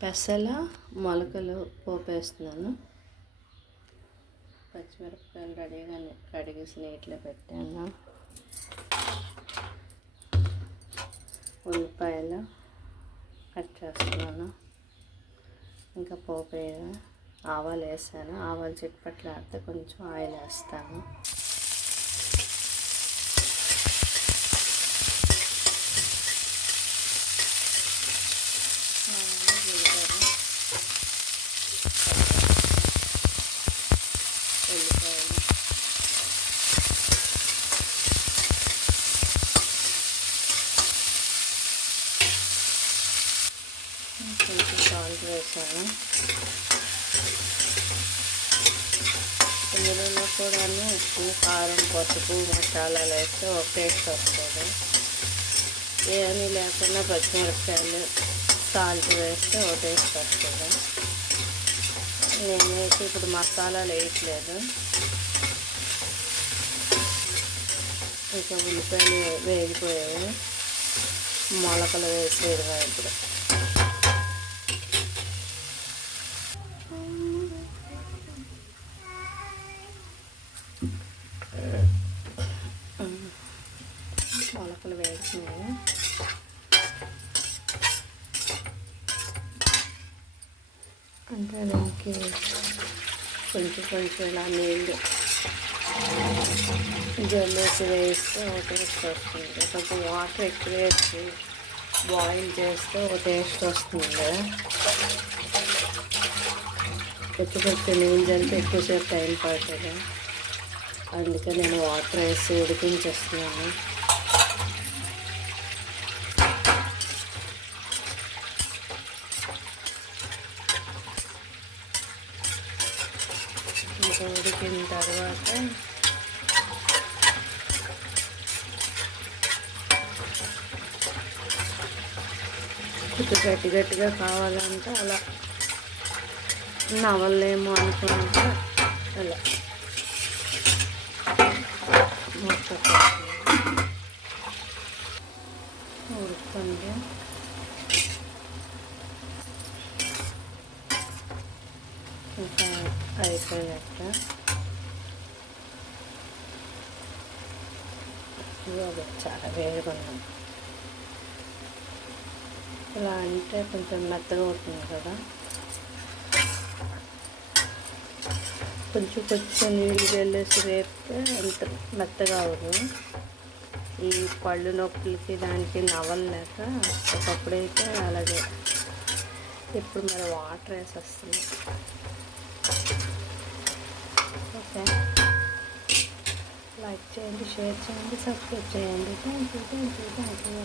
పెసల మొలకలు పోపేస్తున్నాను. పచ్చిమిరపకాయలు రెడీగా కడిగేసి నీటిలో పెట్టాను. ఉల్లిపాయలు కట్ చేస్తున్నాను. ఇంకా పోపు ఆవాలు వేసాను. ఆవాలు చిట్పట్లాడితే కొంచెం ఆయిల్ వేస్తాను. ఉల్లిపాయలు కొంచెం సాల్ట్ వేసాను. ఇందులో కూడా ఉప్పు, కారం, పసుపు, మసాలాలు వేస్తే ఒక టేస్ట్ వస్తుంది. ఏమీ లేకుండా పచ్చిమిరపకాయలు సాల్ట్ వేస్తే ఒక టేస్ట్ వస్తుంది. నేనైతే ఇప్పుడు మసాలాలు వేయట్లేదు. ఇంకా ఉల్లిపాయలు వేగిపోయాయి. మొలకలు వేసేది ఇప్పుడు. మొలకలు వేసినాయి. అంటే దానికి కొంచెం ఇలా నీళ్ళు జల్లేసి వేస్తే ఒక టేస్ట్ వస్తుంది. కొంచెం వాటర్ ఎక్కువ వేసి బాయిల్ చేస్తే ఒక టేస్ట్ వస్తుంది. కొంచెం నీళ్ళు జల్లితే ఎక్కువసేపు టైం పడుతుంది. అందుకే నేను వాటర్ వేసి ఉడికించేస్తున్నాను. ఇంకా ఉడికిన తర్వాత కొంచెం గట్టిగా కావాలంటే అలా నవ్వలేము అనుకుంటే అలా ఉడుకుంది. ఇంకా అయిపోయినట్ట. చాలా వేడిగా ఉన్నాం. ఇలా అంటే కొంచెం మెత్తగా అవుతుంది కదా. కొంచెం నీళ్ళు వెళ్ళేసి రేపితే అంత మెత్తగా అవ్వదు. ఈ పళ్ళు నొప్పులకి దానికి నవ్వలేక ఒకప్పుడైతే అలాగే. ఇప్పుడు మరి వాటర్ వేసేస్తుంది. ఓకే, లైక్ చేయండి, షేర్ చేయండి, సబ్స్క్రైబ్ చేయండి. Thank you.